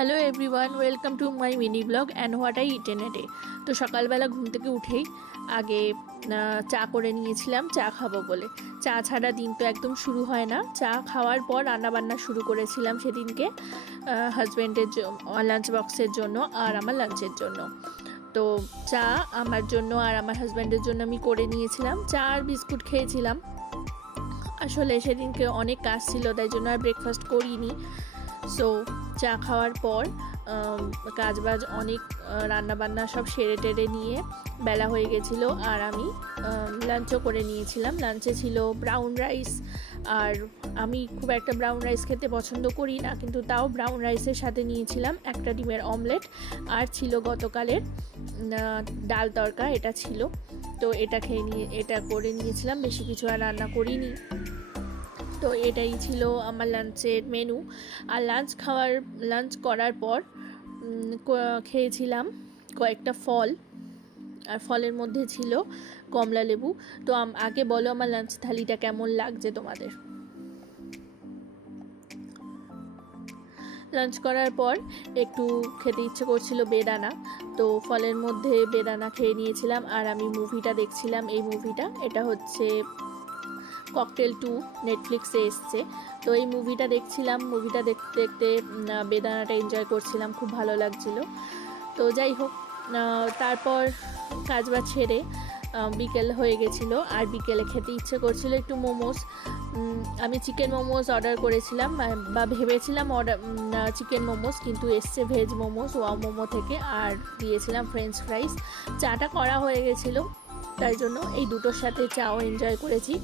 Hello everyone, welcome to my mini blog and what I it in a day. তো সকালবেলা ঘুম থেকে উঠেই আগে চা করে নিয়েছিলাম, চা খাবো বলে। চা ছাড়া দিন তো একদম শুরু হয় না। চা খাওয়ার পর রান্নাবান্না শুরু করেছিলাম সেদিনকে হাজব্যান্ডের লাঞ্চ বক্সের জন্য আর আমার লাঞ্চের জন্য। তো চা আমার জন্য আর আমার হাজব্যান্ডের জন্য আমি করে নিয়েছিলাম। চা আর বিস্কুট খেয়েছিলাম। আসলে সেদিনকে অনেক কাজ ছিল, তাই জন্য আর ব্রেকফাস্ট করিনি। সো চা খাওয়ার পর কাজবাজ অনেক রান্নাবান্না সব সেরে টেরে নিয়ে বেলা হয়ে গেছিলো, আর আমি লাঞ্চও করে নিয়েছিলাম। লাঞ্চে ছিল ব্রাউন রাইস, আর আমি খুব একটা ব্রাউন রাইস খেতে পছন্দ করি না, কিন্তু তাও ব্রাউন রাইসের সাথে নিয়েছিলাম একটা ডিমের অমলেট, আর ছিল গতকালের ডাল তড়কা, এটা ছিল। তো এটা করে নিয়েছিলাম, বেশি কিছু আর রান্না করিনি। তো এটাই ছিল আমার লাঞ্চের মেনু। আর লাঞ্চ করার পর খেয়েছিলাম কয়েকটা ফল, আর ফলের মধ্যে ছিল কমলা লেবু। তো আগে বলো আমার লাঞ্চ থালিটা কেমন লাগছে তোমাদের। লাঞ্চ করার পর একটু খেতে ইচ্ছে করছিল বেদানা, তো ফলের মধ্যে বেদানা খেয়ে নিয়েছিলাম। আর আমি মুভিটা দেখছিলাম, এটা হচ্ছে ককটেল 2, নেটফ্লিক্সে এসছে। তো এই মুভিটা দেখছিলাম, মুভিটা দেখতে দেখতে বেদানাটা এনজয় করছিলাম, খুব ভালো লাগছিল। তো যাই হোক, তারপর কাজবাজ ছেড়ে বিকেল হয়ে গেছিলো, আর বিকেলে খেতে ইচ্ছে করছিল একটু মোমোস। আমি চিকেন মোমোস অর্ডার করেছিলাম, বা ভেবেছিলাম চিকেন মোমোস, কিন্তু এসছে ভেজ মোমোস ওয়াও মোমো থেকে, আর দিয়েছিলাম ফ্রেঞ্চ ফ্রাইস। চাটা করা হয়ে গেছিলো, তাই জন্য এই দুটোর সাথে চাও এনজয় করেছি।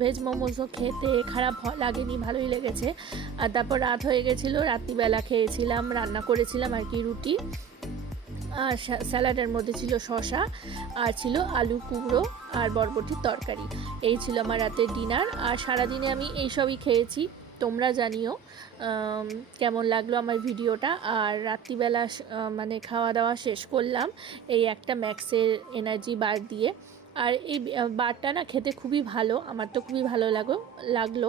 ভেজ মোমোসও খেতে খারাপ লাগেনি, ভালোই লেগেছে। আর তারপর রাত হয়ে গেছিলো, রাত্রিবেলা খেয়েছিলাম, রান্না করেছিলাম আর কি রুটি, আর স্যালাডের মধ্যে ছিল শসা, আর ছিল আলু কুমড়ো আর বরবটির তরকারি। এই ছিল আমার রাতের ডিনার, আর সারাদিনে আমি এইসবই খেয়েছি। তোমরা জানিও কেমন লাগলো আমার ভিডিওটা। আর রাত্রিবেলা মানে খাওয়া দাওয়া শেষ করলাম এই একটা ম্যাক্সের এনার্জি বার দিয়ে। আর এই বারটা না খেতে খুবই ভালো, আমার তো খুবই ভালো লাগলো।